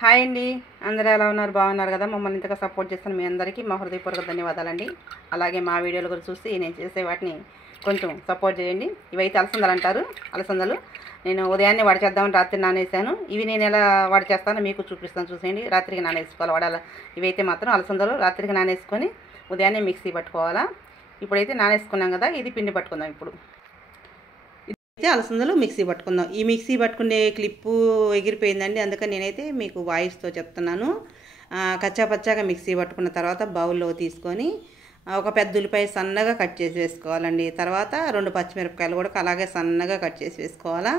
Hi అండి, అందరూ ఎలా ఉన్నారు? బాగున్నారు కదా? మమ్మల్ని ఇంతగా సపోర్ట్ చేస్తున్న మీ అందరికీ మా హృదయపూర్వక ధన్యవాదాలండి. అలాగే మా వీడియోలు కూడా చూసి నేను చేసే వాటిని కొంచెం సపోర్ట్ చేయండి. ఇవైతే అలసందలు అంటారు. అలసందలు నేను ఉదయాన్నే వడ చేద్దామని రాత్రి నానేసాను. ఇవి నేను ఎలా వడ చేస్తానో మీకు చూపిస్తాను, చూసేయండి. రాత్రికి నానేసుకోవాలి వడాల. ఇవైతే మాత్రం అలసందలు రాత్రికి నానేసుకొని ఉదయాన్నే మిక్సీ పట్టుకోవాలా. ఇప్పుడైతే నానేసుకున్నాం కదా, ఇది పిండి పట్టుకుందాం. ఇప్పుడు అయితే అలసందలు మిక్సీ పట్టుకుందాం. ఈ మిక్సీ పట్టుకునే క్లిప్పు ఎగిరిపోయిందండి, అందుకని నేనైతే మీకు వాయిస్తో చెప్తున్నాను. కచ్చా పచ్చాగా మిక్సీ పట్టుకున్న తర్వాత బౌల్లో తీసుకొని ఒక పెద్ద ఉల్లిపాయ సన్నగా కట్ చేసి వేసుకోవాలండి. తర్వాత 2 పచ్చిమిరపకాయలు కూడా అలాగే సన్నగా కట్ చేసి వేసుకోవాలా.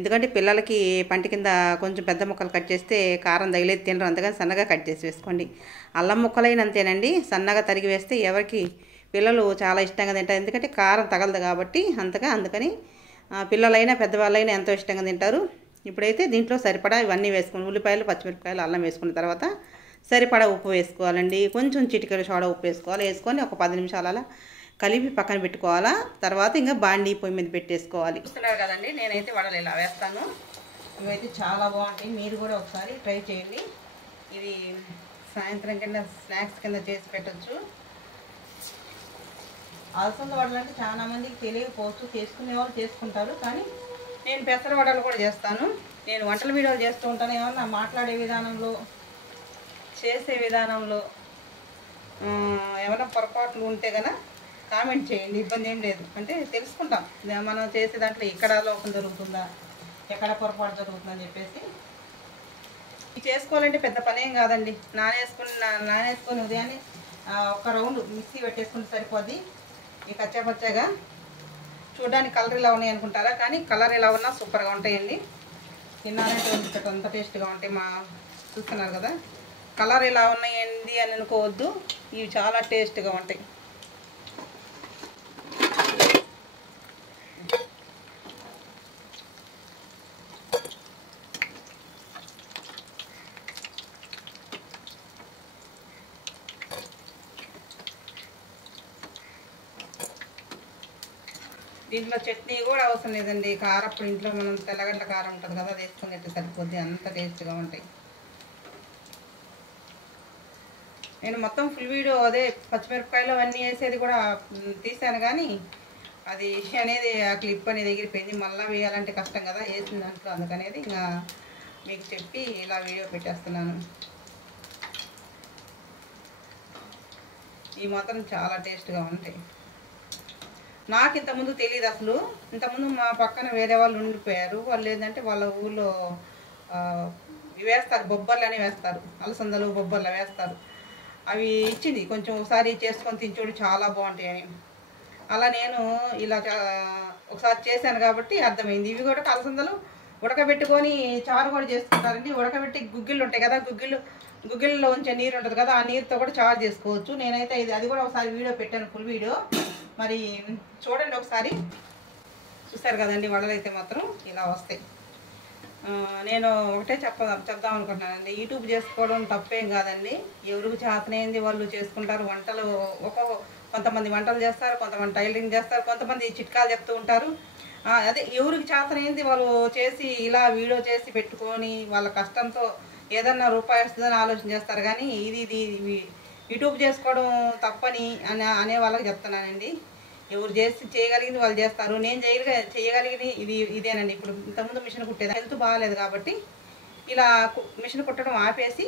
ఎందుకంటే పిల్లలకి పంటి కింద కొంచెం పెద్ద ముక్కలు కట్ చేస్తే కారం తగిలేదు, తినరు. అందుకని సన్నగా కట్ చేసి వేసుకోండి. అల్లం ముక్కలైన అంతేనండి, సన్నగా తరిగి వేస్తే ఎవరికి పిల్లలు చాలా ఇష్టంగా తింటారు. ఎందుకంటే కారం తగలదు కాబట్టి అందుకని పిల్లలైనా పెద్దవాళ్ళైనా ఎంతో ఇష్టంగా తింటారు. ఇప్పుడైతే దీంట్లో సరిపడా ఇవన్నీ వేసుకుని ఉల్లిపాయలు, పచ్చిమిరపకాయలు, అల్లం వేసుకున్న తర్వాత సరిపడా ఉప్పు వేసుకోవాలండి. కొంచెం చిటికెడు సోడా ఉప్పు వేసుకోవాలి. వేసుకొని ఒక 10 నిమిషాలు అలా కలిపి పక్కన పెట్టుకోవాలా. తర్వాత ఇంకా బాండీ పొయ్యి మీద పెట్టేసుకోవాలి. చూస్తున్నారు కదండి, నేనైతే వడలు ఇలా వేస్తాను. ఇవైతే చాలా బాగుంటాయి, మీరు కూడా ఒకసారి ట్రై చేయండి. ఇవి సాయంత్రం కింద స్నాక్స్ కింద చేసి పెట్టచ్చు. అలసంద వడలు అంటే చాలా మందికి తెలియకపోవచ్చు, చేసుకునే వాళ్ళు చేసుకుంటారు. కానీ నేను పెసర వడలు కూడా చేస్తాను. నేను వంటల వీడియోలు చేస్తూ ఉంటాను. ఏమన్నా మాట్లాడే విధానంలో, చేసే విధానంలో ఏమైనా పొరపాట్లు ఉంటే కనుక కామెంట్ చేయండి, ఇబ్బంది ఏం లేదు. అంటే తెలుసుకుంటాం మనం చేసే దాంట్లో ఎక్కడ లోపం జరుగుతుందా, ఎక్కడ పొరపాటు జరుగుతుందని చెప్పేసి. ఇది చేసుకోవాలంటే పెద్ద పనేం కాదండి. నానేసుకొని ఉదయాన్నే ఒక రౌండ్ మిక్సీ పెట్టేసుకుంటే సరిపోద్ది. ఈ కచ్చాపచ్చాగా చూడడానికి కలర్ ఇలా ఉన్నాయి అనుకుంటారా, కానీ కలర్ ఎలా ఉన్నా సూపర్గా ఉంటాయండి. తిన్నారంటే అంత టేస్ట్గా ఉంటాయి. చూస్తున్నారు కదా, కలర్ ఎలా ఉన్నాయండి అని అనుకోవద్దు, ఇవి చాలా టేస్ట్గా ఉంటాయి. దీంట్లో చట్నీ కూడా అవసరం లేదండి. కారప్పుడు ఇంట్లో మనం తెల్లగడ్డ కారం ఉంటుంది కదా, అది వేసుకుని సరిపోద్ది, అంత టేస్ట్గా ఉంటాయి. నేను మొత్తం ఫుల్ వీడియో అదే పచ్చిమిరపకాయలు అవన్నీ వేసేది కూడా తీసాను, కానీ అది అనేది ఆ క్లిప్ అనేది ఎగిరిపోయింది. మళ్ళీ వేయాలంటే కష్టం కదా వేసిన దాంట్లో, అందుకనేది ఇంకా మీకు చెప్పి ఇలా వీడియో పెట్టేస్తున్నాను. ఈ మాత్రం చాలా టేస్ట్గా ఉంటాయి. నాకు ఇంతకుముందు తెలియదు అసలు. ఇంతకుముందు మా పక్కన వేరే వాళ్ళు ఉండిపోయారు. వాళ్ళు ఏంటంటే వాళ్ళ ఊళ్ళో వేస్తారు, బొబ్బర్లు అని వేస్తారు, అలసందలు బొబ్బర్లు వేస్తారు. అవి ఇచ్చింది కొంచెం ఒకసారి చేసుకొని తించోడు, చాలా బాగుంటాయి అని. అలా నేను ఇలా ఒకసారి చేశాను కాబట్టి అర్థమైంది. ఇవి కూడా అలసందలు ఉడకబెట్టుకొని చారు కూడా చేసుకుంటారండి. ఉడకబెట్టి గుగ్గిళ్ళు ఉంటాయి కదా, గుగ్గిళ్ళలో ఉంచే నీరు ఉంటుంది కదా, ఆ నీరుతో కూడా చారు చేసుకోవచ్చు. నేనైతే అది కూడా ఒకసారి వీడియో పెట్టాను, ఫుల్ వీడియో. మరి చూడండి ఒకసారి. చూసారు కదండి, వడలు అయితే మాత్రం ఇలా వస్తాయి. నేను ఒకటే చెప్దాం అనుకుంటున్నానండి, యూట్యూబ్ చేసుకోవడం తప్పేం కాదండి. ఎవరికి చేతనైంది వాళ్ళు చేసుకుంటారు. వంటలు కొంతమంది వంటలు చేస్తారు, కొంతమంది టైలరింగ్ చేస్తారు, కొంతమంది చిట్కాలు చెప్తూ ఉంటారు. అదే ఎవరికి చేతనైంది వాళ్ళు చేసి ఇలా వీడియో చేసి పెట్టుకొని వాళ్ళ కష్టంతో ఏదన్నా రూపాయి వస్తుందని ఆలోచన చేస్తారు. కానీ ఇది యూట్యూబ్ చేసుకోవడం తప్పని అనే వాళ్ళకి చెప్తున్నానండి. ఎవరు చేయగలిగింది వాళ్ళు చేస్తారు. నేను చేయగలిగింది ఇదేనండి. ఇప్పుడు ఇంతకుముందు మిషన్ కుట్టేది, హెల్త్ బాగాలేదు కాబట్టి ఇలా మిషన్ కుట్టడం ఆపేసి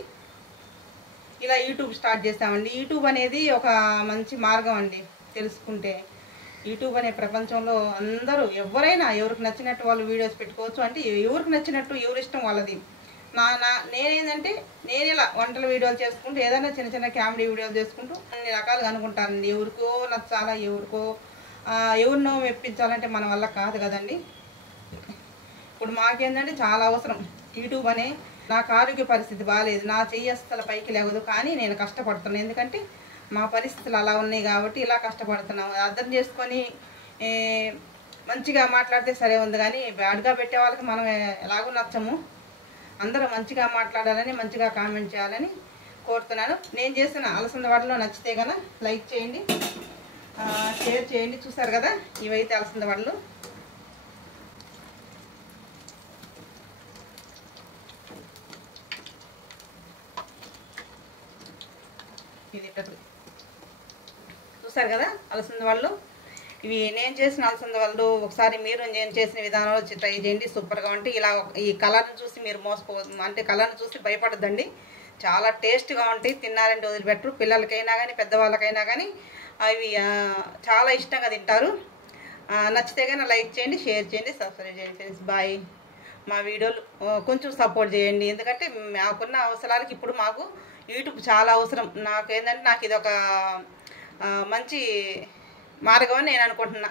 ఇలా యూట్యూబ్ స్టార్ట్ చేస్తామండి. యూట్యూబ్ అనేది ఒక మంచి మార్గం అండి. తెలుసుకుంటే యూట్యూబ్ అనే ప్రపంచంలో అందరూ ఎవరైనా ఎవరికి నచ్చినట్టు వాళ్ళు వీడియోస్ పెట్టుకోవచ్చు. అంటే ఎవరికి నచ్చినట్టు, ఎవరి ఇష్టం వాళ్ళది. నేనేంటంటే నేను ఇలా వంటల వీడియోలు చేసుకుంటూ, ఏదైనా చిన్న చిన్న కామెడీ వీడియోలు చేసుకుంటూ అన్ని రకాలుగా అనుకుంటానండి. ఎవరికో నచ్చాలా, ఎవరినో మెప్పించాలంటే మన వల్ల కాదు కదండి. ఇప్పుడు మాకేంటంటే చాలా అవసరం యూట్యూబ్ అనే. నాకు ఆరోగ్య పరిస్థితి బాగాలేదు, నా చెయ్యి అస్సలు పైకి లేవదు, కానీ నేను కష్టపడుతున్నాను. ఎందుకంటే మా పరిస్థితులు అలా ఉన్నాయి కాబట్టి ఇలా కష్టపడుతున్నాం. అర్థం చేసుకొని మంచిగా మాట్లాడితే సరే ఉంది, కానీ బ్యాడ్గా పెట్టే వాళ్ళకి మనం ఎలాగో నచ్చము. అందరూ మంచిగా మాట్లాడాలని, మంచిగా కామెంట్ చేయాలని కోరుతున్నాను. నేను చేసిన అలసంద వడలో నచ్చితే కనుక లైక్ చేయండి, షేర్ చేయండి. చూసారు కదా, ఇవైతే అలసంద వడలు. ఈ లీటర్లు చూసారు కదా అలసంద వాళ్ళు. ఇవి నేను చేసిన అలసంద వాళ్ళు ఒకసారి మీరు నేను చేసిన విధానంలో ట్రై చేయండి, సూపర్గా ఉంటాయి. ఇలా ఈ కలర్ని చూసి మీరు అంటే కలర్ని చూసి భయపడద్దండి, చాలా టేస్ట్గా ఉంటాయి. తిన్నారంటే వదిలిపెట్టరు, పిల్లలకైనా కానీ పెద్దవాళ్ళకైనా కానీ అవి చాలా ఇష్టంగా తింటారు. నచ్చితే కానీ లైక్ చేయండి, షేర్ చేయండి, సబ్స్క్రైబ్ చేయండి ఫ్రెండ్స్. బాయ్. మా వీడియోలు కొంచెం సపోర్ట్ చేయండి, ఎందుకంటే మాకున్న అవసరాలకి ఇప్పుడు మాకు యూట్యూబ్ చాలా అవసరం. నాకు ఇది ఒక మంచి మార్గం అని నేను అనుకుంటున్నా.